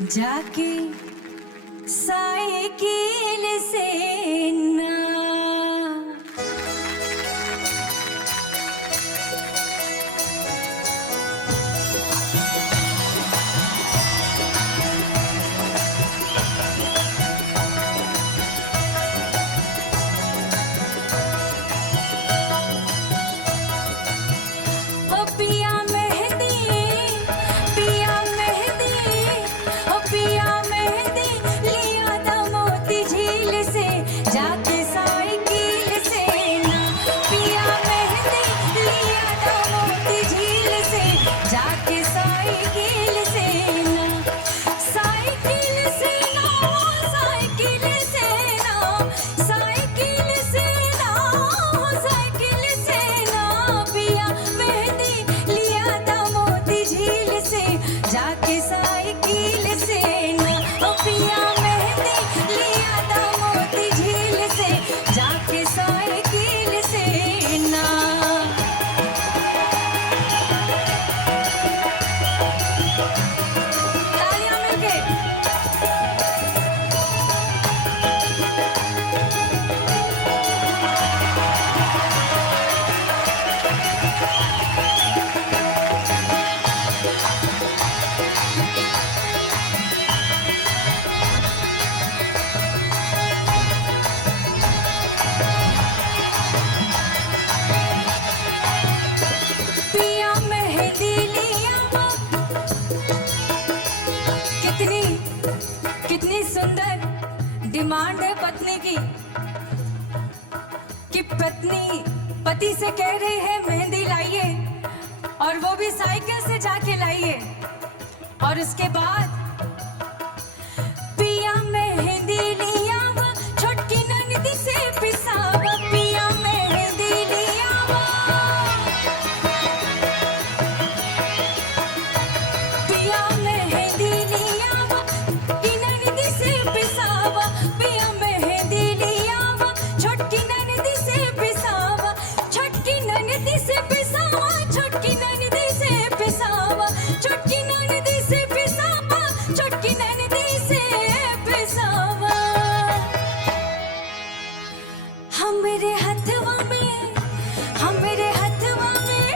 जाके साइकिल से ना कितनी सुंदर डिमांड है पत्नी की कि पत्नी पति से कह रही है मेहंदी लाइए और वो भी साइकिल से जाके लाइए। और उसके बाद पिया मेहंदी लिया वो छोटकी ननदी से पिसावा, पिया मेहंदी लिया वो, पिया मेहंदी लिया वो की ननदी से पिसावा, पिया मेहंदी लिया वो छोटकी ननदी से पिसावा, छोटकी ननदी से पिसावा, छोटकी ननदी से पिसावा, छोटकी ननदी से पिसावा, छोटकी ननदी से पिसावा। हमरे हथवा में, हमरे हथवा में,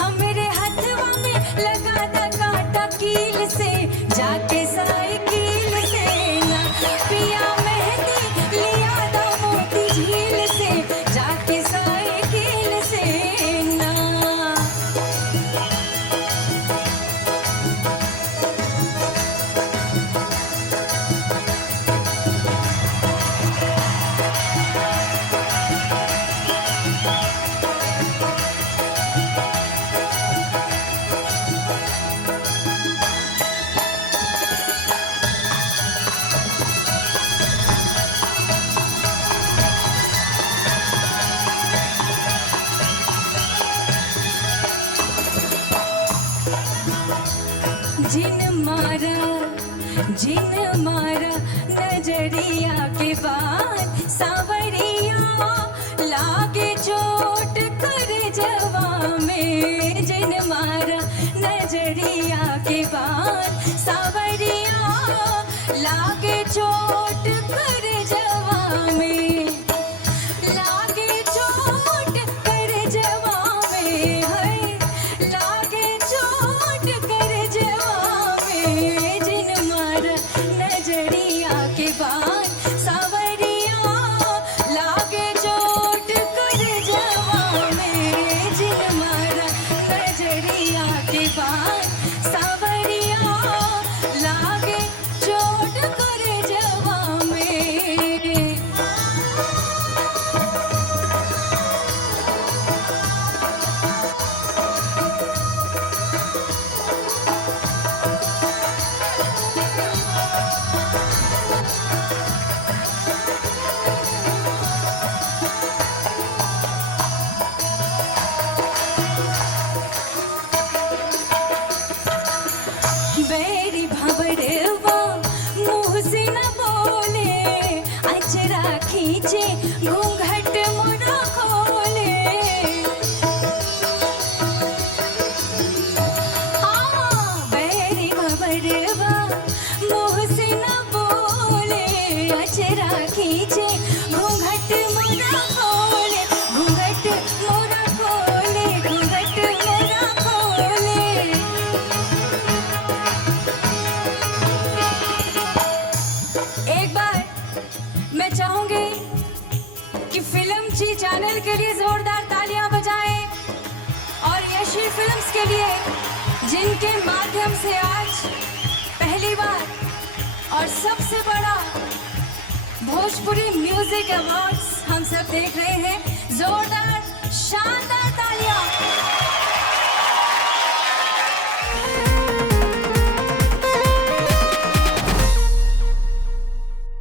हमरे हथवा में लगा दा काटा कील से, जाके साइकिल से ना पिया मेहंदी लिया दा मोती झील से, जाके साइकिल से ना। जिन मारा नजरिया के बाद सावरिया लागे चोट कर जवा में, जिन मारा नजरिया के बाद सावरिया लागे चोट कर जवा में, लागे चोट कर जवा में, है लागे चोट कर जवा में, जिन मारा नजरिया के बाद सावरिया लागे चोट कर जवा में, जिन मारा नजरिया के बाद सावरिया लागे चोट कर जवा में। बैरी भंवरवा मुँह से न बोले, अचरा खींचे घूंघट मोरा खोले, बैरी भंवर बा मुँह से न बोले अचरा खींचे घूंघट मोरा खोले घूंघट मोरा खोले घूंघट मोरा खोले। एक बार मैं चाहूंगी कि फिल्म जी चैनल के लिए जोरदार तालियां बजाएं और यशी फिल्म्स के लिए जिनके माध्यम से आज पहली बार और सबसे बड़ा भोजपुरी म्यूजिक अवार्ड्स हम सब देख रहे